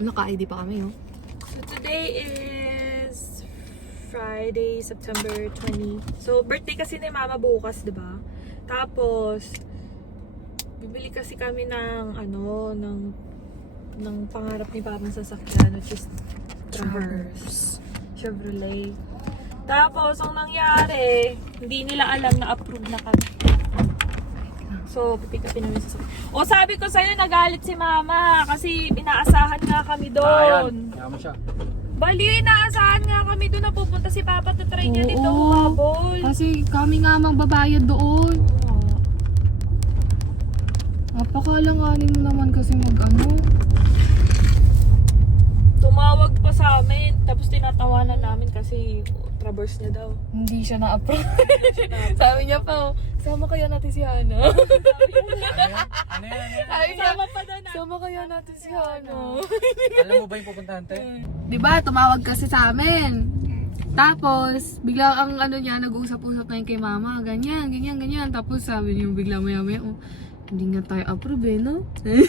Naka-ID pa kami, oh. So today is Friday, September 20. So birthday kasi ni Mama bukas, 'di ba? Tapos bibili kasi kami ng ng pangarap ni Papa sa sasakyan, which is Traverse Chevrolet. Tapos ang nangyari, hindi nila alam na approve na kami. So, pipikapin namin sa sasakyan. O sabi ko sa'yo, nagalit si Mama kasi inaasahan nga kami doon. Kaya mo siya. Bali, inaasahan nga kami doon na pupunta si Papa to try niya dito humabol. Kasi kami nga magbabayad doon. Napakalanganin mo naman kasi Tumawag pa sa amin, tapos tinatawanan namin kasi traverse niya daw. Hindi siya na-approve. Sabi niya pa, sama kaya natin si Hana. Ano yan? Sabi niya, Sama pa daw na. sama kaya natin si Hana. Alam mo ba yung pupuntahan tayo? Diba, tumawag kasi sa amin. Tapos, bigla ang nag-uusap-usap na yun kay Mama. Ganyan. Tapos sabi niyo bigla maya-maya, hindi nga tayo approve no? Hindi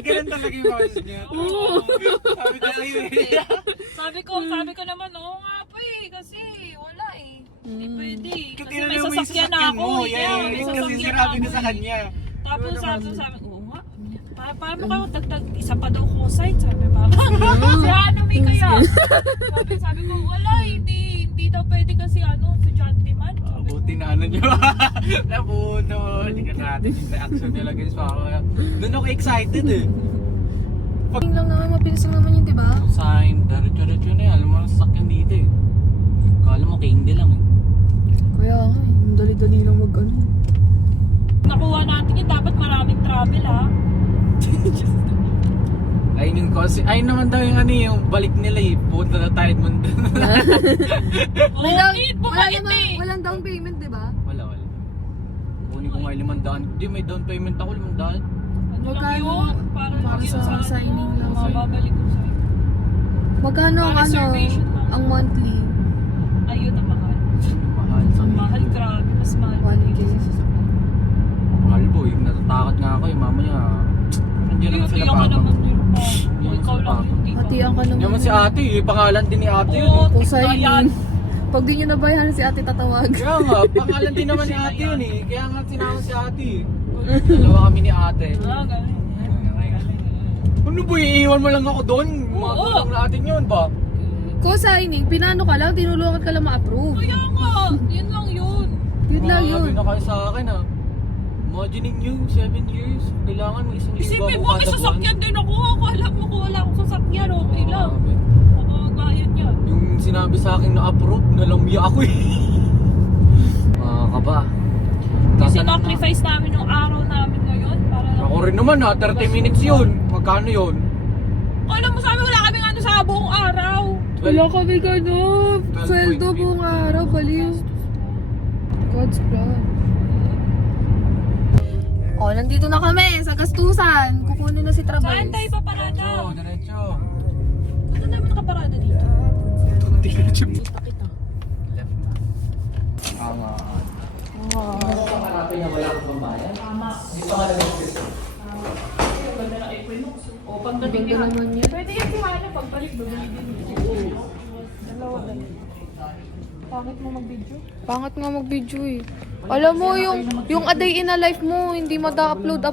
ganun talaga yung boses niya. Oo. Sabi ko sa'yo eh. Sabi ko naman, oo nga po kasi wala eh. Hindi pwede eh. Kasi Tingnan may mo yung sasakyan na ako. mo. Kaya Yan, may kasi sasakyan sinabi ko ako sa kanya. Tapos sabi, oo nga. Paano kayo dagdag isa pa daw ko site? Sabi ba? Ano may kaya? Sabi ko, wala hindi daw pwede kasi estudyante man. Buti na nyo. Nabuno. Tingnan natin yung reaction nila guys. Doon ako excited eh. Pag lang naman, mabilis lang naman yun, diba? Sign, diretso na eh. Alam mo, sasakyan dito eh. Kala mo, kaingdi lang eh. Kaya nga, yung dali-dali lang Nakuha natin yun, dapat maraming travel ha. Ayun yung kasi, ayun naman daw yung balik nila eh. Punta na tayo mundo. Walang down payment, diba? Wala. Kunin ko nga 500. Hindi, may down payment ako 500. Ano lang Magkano? yun? Para Sa signing lang. Mababalik ko sa'yo. Magkano ang Reservation lang. ang monthly? Ayun ang mahal. Mahal. Ang mahal, grabe. Mas mahal. 1K. Mahal boy. Natatakot nga ako eh. Mamaya. Hindi naman sila Iyak ka papa. naman yun. Hindi naman Ikaw sila lang papa. yung di Hatiyan ka naman. Hindi naman si ate eh. Pangalan din ni ate yun Oo, eh. Kung tignan yan. signing. Pag di nyo nabayaran si ate tatawag. Kaya nga, pangalan din naman ni ate yun eh. Kaya nga sinama si ate eh. Dalawa kami ni ate. Galing. Ano ba, iiwan mo lang ako doon? Mga Oo. kulang natin yun ba? Kung signing, pinano ka lang, tinulungan ka lang ma-approve. Kaya nga, yun lang yun. Yun lang yun. Grabe na kayo sa akin ha. Imagining nyo, 7 years, kailangan mo 1,000 Isipin ako mo, may kada buwan. sasakyan din ako. Alam mo kung wala akong sasakyan, okay lang. Grabe. Magbayad yan. Yung sinabi sa akin na approve, nalambya ako eh. Mga kaba. Kasi sacrifice namin yung araw namin ngayon. Para lang. Ako rin naman ha, 30 minutes yun. Magkano yun? Alam mo sabi, wala kaming sa buong araw. Wala kami gano'n. 12.50. Sweldo buong araw, baliw. God's plan. Oh, nandito na kami sa gastusan. Kukunin na si Saan Travis. tayo paparada? Diretso. Saan naman nakaparada dito? Diretso. Kita. Left na. Tama. Hanapin na wala akong pambayan. Tama. Dito ka na nag-gusto. Ang ganda ng Equinox. O, pagdating Ganda niya. naman yan. Pwede yan si Hana pagbalik. Babalik din. Dalawa lang. Pangit mo mag-video? Pangat nga mag-video eh. Alam mo, yung a day in a life mo, hindi mada-upload.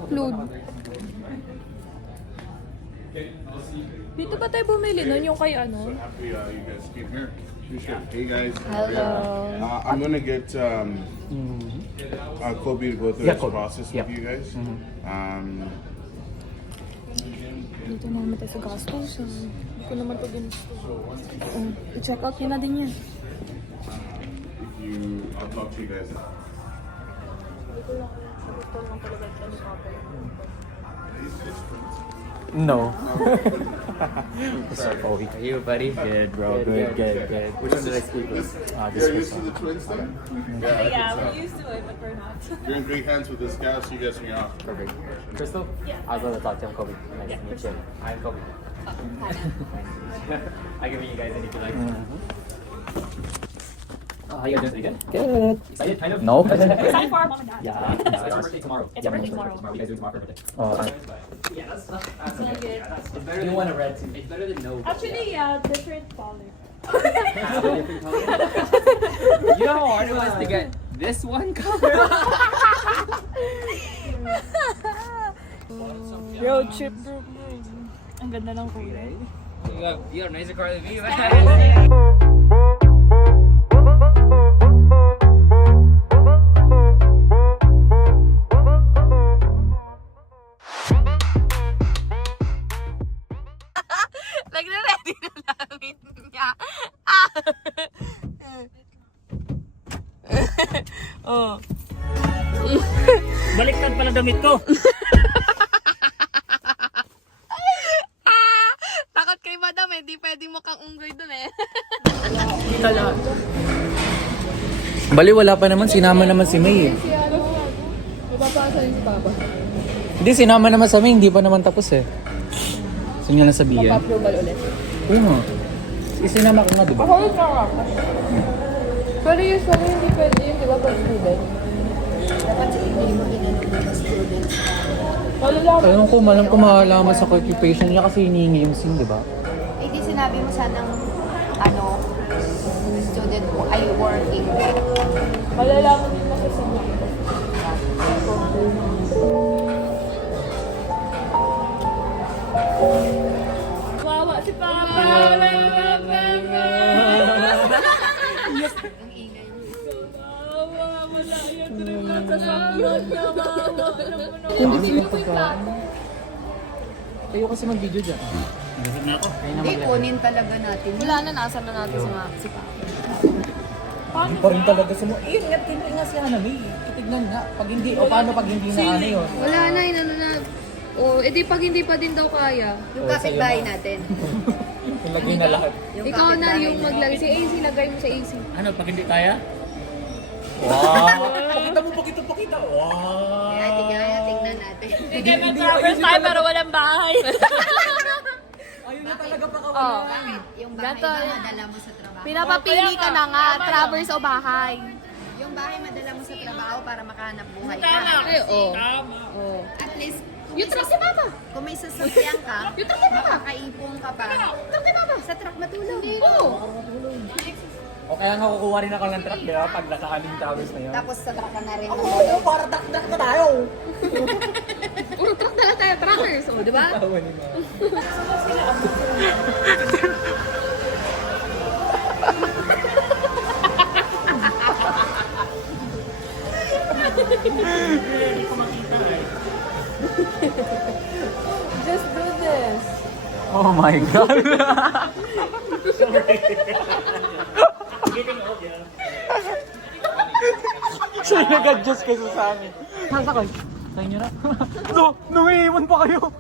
Dito ba tayo bumili nun? Yung kay ano? Happy you guys came here. Appreciate it. Hey guys. Hello. I'm gonna get Kobe to go through Yeah, this Kobe. process Yeah. with you guys. Dito na naman tayo sa gastusan. Hindi ko naman ito ginusto. I-check out yun na din yan. I'll talk to you guys. No. What's up, Kobe? Are you, buddy? Good, bro. Good. Which one did I speak with? This You're used to one. the twins thing? Yeah, we're used to it, but we're not. You're in great hands with this guy, so you guys are off. Perfect. Crystal? Yeah. I was going to talk to him, Kobe. Nice to meet you. I'm Kobe. I can meet you guys anytime. How you guys doing? Good. Excited, kind of? No. Excited for our mom and dad. Yeah. It's our birthday tomorrow. It's our birthday tomorrow. What are you guys doing tomorrow for birthday? Oh, Yeah, that's okay. It's better you want a red too? It's better than no. Actually, yeah, different color. You know how hard it was to get this one color? Road trip. Ang ganda ng kulay. You have a nicer car than me, man. Nagre-ready na namin niya. Oh. Baliktad pala damit ko. Takot kay madam eh. Di pwedeng mukhang unggoy dun eh. Kita lang. Bali, wala pa naman. Sinama naman si May eh. Si ano, mapapasa rin si Papa. Hindi, sinama naman sa May. Hindi pa naman tapos eh. Gusto niya lang sabihin. Approval ulit. Oo nga. Isinama ko nga, diba? Ako yung sarap. Pero usually hindi pwede yun, di ba, pag student? Ayun ko, malam ko makalaman sa occupation niya kasi hinihingi yung SIM, diba? Eh, di sinabi mo sanang, ano, student mo ay working. Malalaman din mo kasi niya. Wawa si Papa! Wala yan rin nasasaklot na wawa. Hindi sila pagkain. Tayo kasi mag-video dyan. Busog na ako. Hindi, kunin talaga natin. Wala na, nasa na natin si Papa. Hindi pa rin talaga sa mo. Ingat, hindi nga si Hanami. Kitignan nga. Pag hindi, o paano pag hindi na ano yun? Wala na, inano na. O, edi pag hindi pa din daw kaya. Yung kapitbahay natin. Ilagay na lahat. Yung Ikaw na kapitbahay yung maglagay. Si AC, lagay mo sa AC. Ano, pag hindi kaya? Wow! Pakita mo, pakita. Wow! Kaya tingnan natin. Sige, mag-travel tayo pero walang bahay. Ayun na talaga pa kawan. Oh. Bakit? Yung bahay Gato. ba madala mo sa trabaho? Pinapapili ka na nga, traverse o bahay. Yung bahay madala mo sa trabaho para makahanap buhay ka. Ay, oo. Tama. Oh. At least, Yung truck si Papa. kung may sasakyan ka, Yung truck ni Papa. makakaipon ka pa. Truck ni Papa. Sa truck matulog. Oo. O kaya nga kukuha rin ako ng truck, di ba? Pag naka-aling towers na yun. Tapos sa truck ka na rin. Oo, para truck na tayo! Puro truck na lang tayo, truckers. O, di ba? Tawa ni Ma. Just do this. Oh my God! Siya nag-adjust kayo sa amin. Nasakay. Tayo nyo na. No! Nangiiwan pa kayo!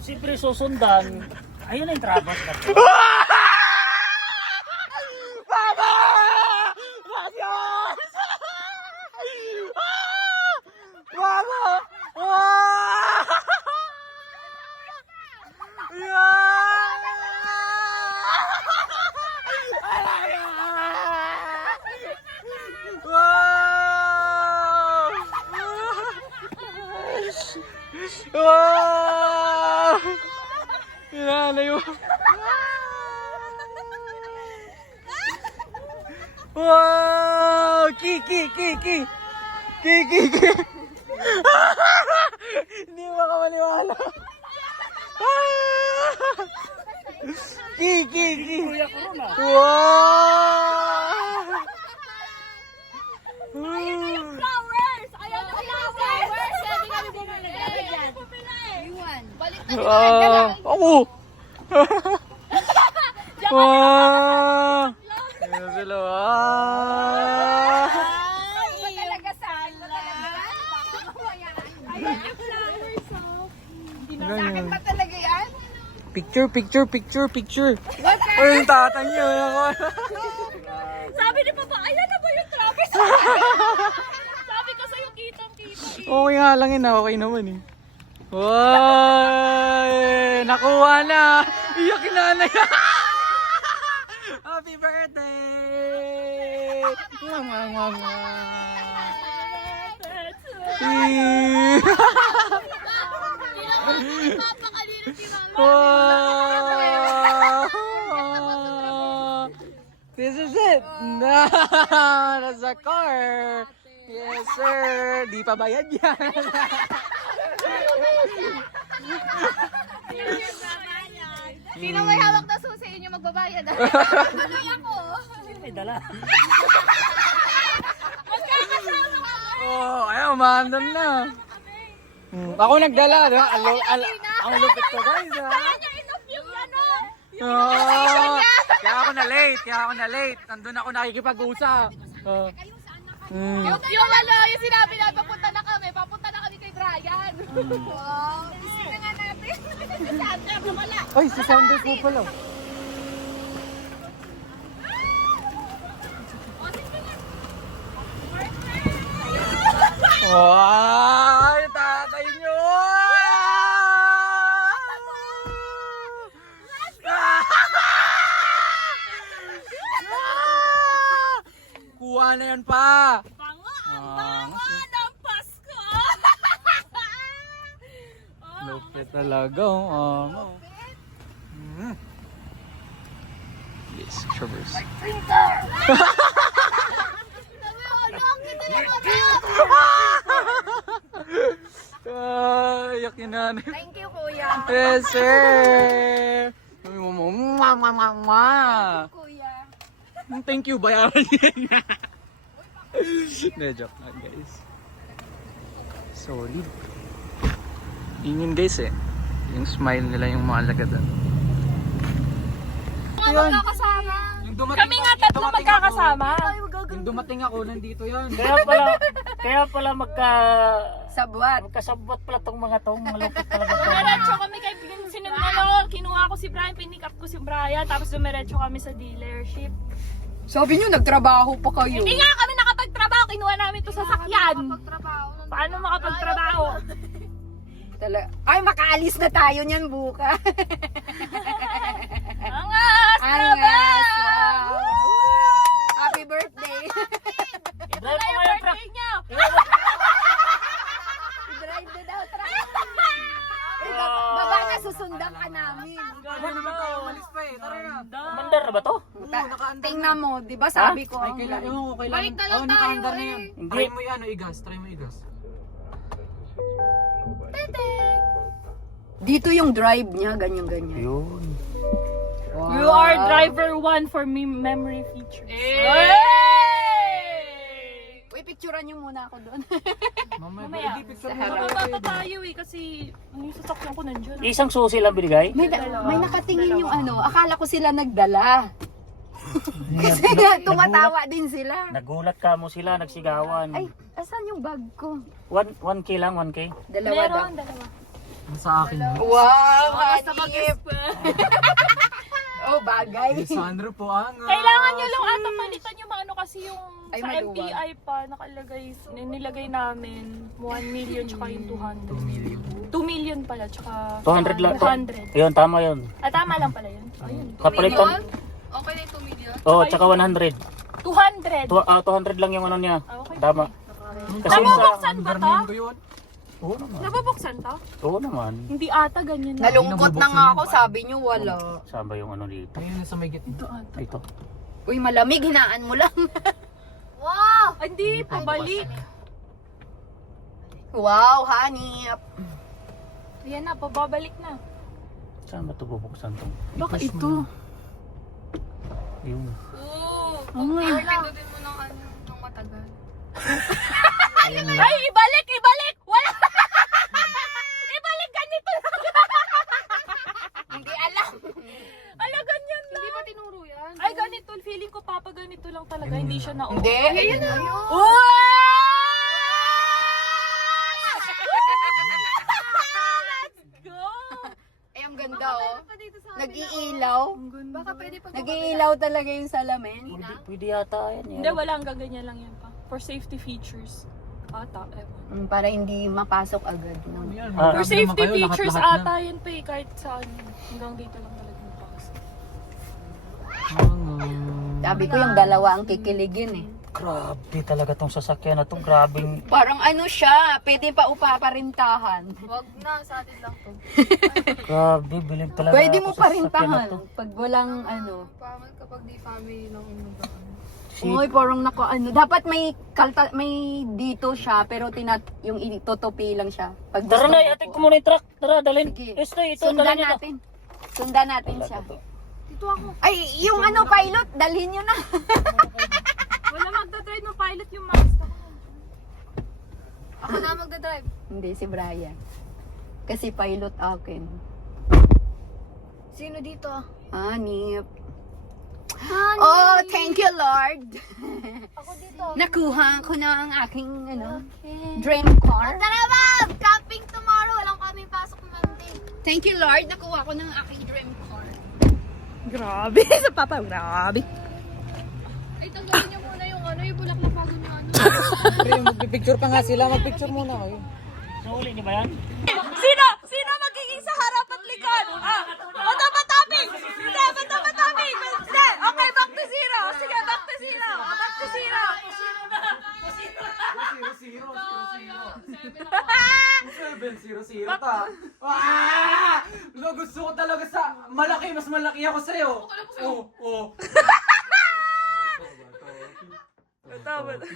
Siyempre susundan. Ayun na yung travel na to. Mama! Gracias! Mama! Inanay mo. Wow! Kiki! Hindi mo makamaniwala. Kiki! Wow! Flowers! Ayaw na flowers! Pwede kami bumili dyan. Iwan. Ako! Wow! Ayan sila. Wow! Talaga sala. Ayaw na flowers, oh. Bakit ba talaga yan? Picture! Ay, yung tatang yun ako. Sabi ni Papa, ayan na ba yung Travis? Sabi ko sa'yo, kitang-kita. Okay nga lang yun, okay naman eh. Wow! Nakuha na! Iyak yung nanay. Happy birthday! Mwah, mwah, mwah, mwah. This is it! That's a car! Yes, sir! Di pa bayad yan! Sino may hawak na susi inyo magbabayad? Tuloy ako. May dala. Oh, ayaw, maandam na. Ako nagdala, no? Ang lupit ko, guys, ha? Oh, kaya ako na late. Nandun ako nakikipag-usap. Oh. Yung sinabi na papunta na kami kay Brian. Wow, busy na nga natin. Sandra, wala. Ay, si Sandra po pala. Wow, yung tatay nyo! Kuha na yan pa! Bango ng Pasko! Lupit talaga, oh. Yes, Traverse. Iyak yung nanay. Thank you, kuya. Yes, sir! Mwah, mwah, mwah, mwah. Kuya. Thank you, bayaran yan. Hindi, joke lang, guys. Solid. Yun guys eh. Yung smile nila yung mga lagadan. Magkakasama. Kami nga tatlo magkakasama. Yung dumating ako, nandito yan. Kaya pala Sabwat. magkasabot pala tong mga tong malupit talaga to. Dumiretso kami kay kinuha ko si Brian, pinick up ko si Brian, tapos dumiretso kami sa dealership. Sabi niyo, nagtrabaho pa kayo. Hindi nga kami nakapagtrabaho, kinuha namin to sa sakyan. Paano makapagtrabaho? Ay, makaalis na tayo niyan bukas. Angas! Angas! Wow! Happy birthday! Drive mo ngayon, truck. niya! I-drive na daw, truck. Baba na, susundan ka namin. Ano naman tayo, umalis pa eh. Tara na. Mandar na ba to? Tingnan mo, di ba sabi ko? Ay, kailan? Okay lang. Balik na lang tayo nakaandar na eh. yun. Hindi. Try mo yan, igas. Try mo igas. Dito yung drive niya, ganyan-ganyan. Yun. Wow. You are driver 1 for me memory features. Uy, picturean niyo muna ako doon. Mamaya. Hindi, picture mo Mababa tayo eh kasi yung sasakyan ko nandiyan. Isang susi lang binigay? May nakatingin yung ano, akala ko sila nagdala. Kasi nga, tumatawa din sila. Nagulat ka mo sila, nagsigawan. Ay, asan yung bag ko? 1K lang, 1K? Dalawa daw. Dalawa. Sa akin yun. Wow, hanip! Oh, bagay. Sandro po ang... Kailangan nyo lang ata palitan yung ano kasi yung Ay, sa maluwag. MPI pa nakalagay, nilagay namin 1 million tsaka yung 200. 2 million pala tsaka 200 lang. 200. Yun, tama yun. Tama lang pala yun. Ayun. Kapalitan. Okay na yung 2 million? Oo, tsaka 100. 200. 200 lang yung ano niya. Okay. Tama. Kasi sa... Nabubuksan ba to? ko yun. Oo naman. Nabubuksan to? Oo naman. Hindi ata ganyan na. Nalungkot na nga ako, sabi niyo wala. Saan ba yung ano dito? Ayun sa may gitna. Dito. Uy, malamig, hinaan mo lang. Wow! Hindi, pabalik. Wow, hanip. Yan na, pababalik na. Saan ba ito bubuksan to? Baka ito. Yung... Pindutin mo ng ano, ng matagal. Ay, ibalik! Ibalik! Wala! Ibalik ganito lang! Hindi alam. Ala, ganyan lang. Hindi ba tinuro yan? Ay, ganito. Feeling ko papa ganito lang talaga. Hindi siya na Hindi, ayun na. Let's go! Ay, ang ganda oh. Nag-iilaw. Baka pwede pag Nag-iilaw talaga yung salamin. Pwede yata yan. Hindi, wala. Hanggang ganyan lang yan pa. For safety features. Ata, ewan. Para hindi mapasok agad. No? Ah, For safety features ata yan pa eh. Kahit saan. Hanggang dito lang talaga. Sabi ko yung dalawa ang kikiligin eh. Grabe talaga tong sasakyan na to. Grabing Parang ano siya, pwede pa upaparintahan. Wag na, sa atin lang to. grabe. Bilib talaga Pwede ako mo sa sasakyan na parintahan to. pag walang ano. Paman kapag di family lang yung nagdaan. Uy, parang nako ano. Dapat may dito siya, pero yung itutupi lang siya. Pag Tara gusto na, mo iatid po. ko muna yung truck. Tara, dalhin. Sige. Estoy, ito, Sundan dalhin nyo na. natin. Sundan natin siya. Dito ako. Ay, yung ano, pilot, dalhin nyo na. Wala magdadrive ng pilot yung master. Ako na magdadrive. Hindi, si Brian. Kasi pilot akin. Sino dito? Hanip. Oh, thank you, Lord. Ako dito. Nakuha ko na ang aking dream car. Tara, ma'am! Camping tomorrow. Walang kaming pasok Monday. Thank you, Lord. Nakuha ko na ang aking dream car. Grabe sa papa, grabe. Ay, tanggalin niyo muna yung bulaklak bago niyo ano. Pre, magpipicture pa nga sila. Magpicture muna. Oh. Nahuli niyo ba yan? Sino magiging sa harap at likod? Bato mataping! Hindi, bato mataping! Hindi, okay, back to zero. Sige, back to zero. Back to zero. 7-0-0 ta. Ah! Gusto ko talaga sa malaki. Mas malaki ako sa'yo. Oo. Bato.